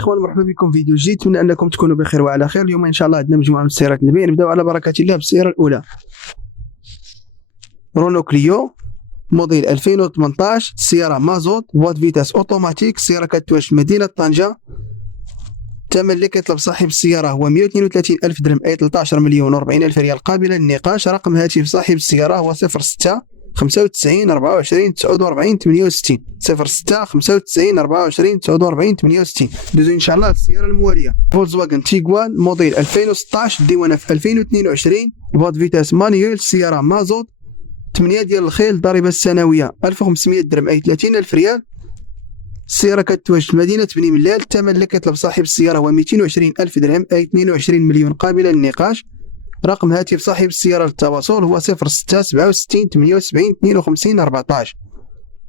اخوان مرحبا بكم في فيديو جديد، اتمنى انكم تكونوا بخير وعلى خير. اليوم ان شاء الله عندنا مجموعه من السيارات البيع. نبداو على بركه الله بالسياره الاولى، رونو كليو موديل 2018، سياره مازوت بوات فيتاس اوتوماتيك. السياره كتواجد مدينه طنجه. الثمن اللي كيطلب صاحب السياره هو 132 الف درهم، اي 13 مليون و40 الف ريال قابله للنقاش. رقم هاتف صاحب السياره هو 06 95 24 49 68 06 95 24 49 68. ندوزو ان شاء الله السياره المواليه، فولكسواغن تيغوان موديل 2016، ديوانه في 2022، بوات فيتاس مانيول. السياره مازوت، 8 ديال الخيل، ضريبه السنويه 1500 درهم، اي 30 الف ريال. السياره كتواجد في مدينه بني ملال. الثمن اللي كيطلب صاحب السياره هو 220 الف درهم، اي 22 مليون قابله للنقاش. رقم هاتف صاحب السيارة للتواصل هو 06 67 78 52 14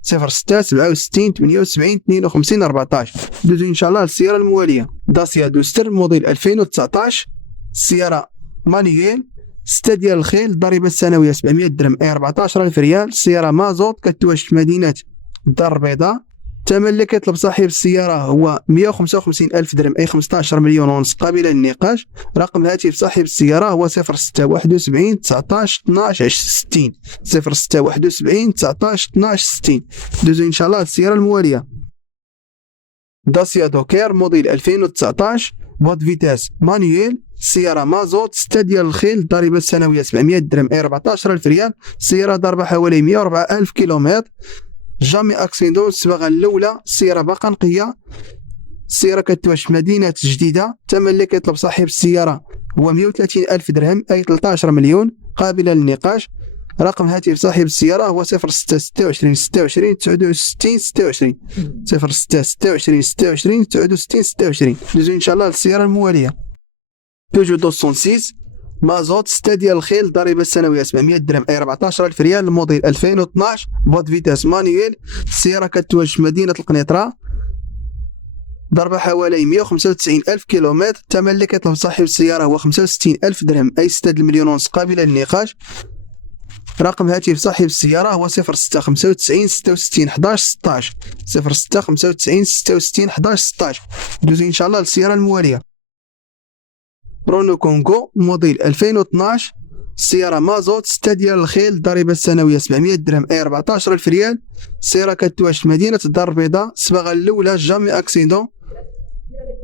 06 67 78 52 14. ندوزو ان شاء الله للسيارة الموالية، داسيا دوستر موديل 2019، السيارة مانيويل، 6 ديال الخيل، ضريبة السنوية 700 درهم، اي 14 الف ريال. السيارة مازوت، كتواجد في مدينة الدار البيضاء. الثمن اللي كيطلب صاحب السيارة هو 155 الف درهم، اي 15 مليون ونص قابلة للنقاش. رقم هاتف صاحب السيارة هو 06 71 19 12 60 06 71 19 12 60. دوزو ان شاء الله السيارة الموالية، داسيا دوكير موديل 2019، بوات فيتاس مانيويل، السيارة مازوت، 6 ديال الخيل، ضريبة السنوية 700 درهم، اي 14 الف ريال. السيارة ضربة حوالي 104 الف كيلومتر، جامي اكسيدون. الصباغه الاولى، السياره باقا نقيه. السياره كتواجد في مدينه جديده. الثمن اللي كيطلب صاحب السياره هو 130 الف درهم، اي 13 مليون قابله للنقاش. رقم هاتف صاحب السياره هو 06 26 26 69 26 06 26 26 69 26. ندوزو ان شاء الله للسياره المواليه، بيجو 206 مازوت، 6 ديال الخيل، ضريبه السنويه 700 درهم، اي 14 الف ريال. الموديل 2012، بوات فيتاس مانيويل. السياره كتواجد في مدينه القنيطره، ضربه حوالي 195 الف كيلومتر. الثمن اللي كيطلب صاحب السياره هو 65 الف درهم، اي 6 مليون ونص قابله للنقاش. رقم هاتف صاحب السياره هو 06 95 66 11 16 06 95 66 11 16. دوزو ان شاء الله للسياره المواليه، رونو كونغو موديل 2012، السيارة مازوت، 6 ديال الخيل، ضريبة السنوية 700 درهم، اي 14 الف ريال. السيارة كتواجد في مدينة الدار البيضاء. الصباغة الأولى جامي اكسيدون.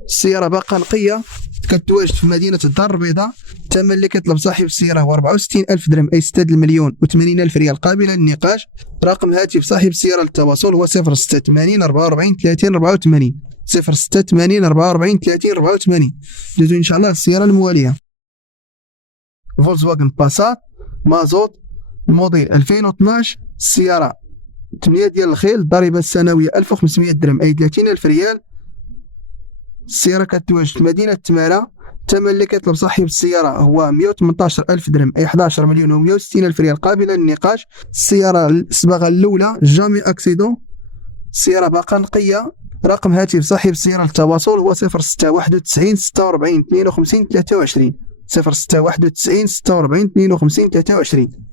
السيارة باقا نقية، كتواجد في مدينة الدار البيضاء. الثمن اللي كيطلب صاحب السيارة هو 64 الف درهم، اي 6 مليون و80 الف ريال قابلة للنقاش. رقم هاتف صاحب السيارة للتواصل هو 06 80 44 30 84 06 80 44 30 84. دوزو ان شاء الله السيارة الموالية، فولكسواغن باسات مازوت موديل 2012، السيارة 8 ديال الخيل، ضريبة السنوية 1500 درهم، اي 30 الف ريال. السيارة كتواجد في مدينة تمارة. الثمن اللي كيطلب صاحب السيارة هو 118 الف درهم، اي 11 مليون و160 الف ريال قابلة للنقاش. السيارة الصباغة الأولى جامي اكسيدون. السيارة باقا نقية. رقم هاتف صاحب السيارة للتواصل هو 06 91 46 52 23 06 91 46 52 23.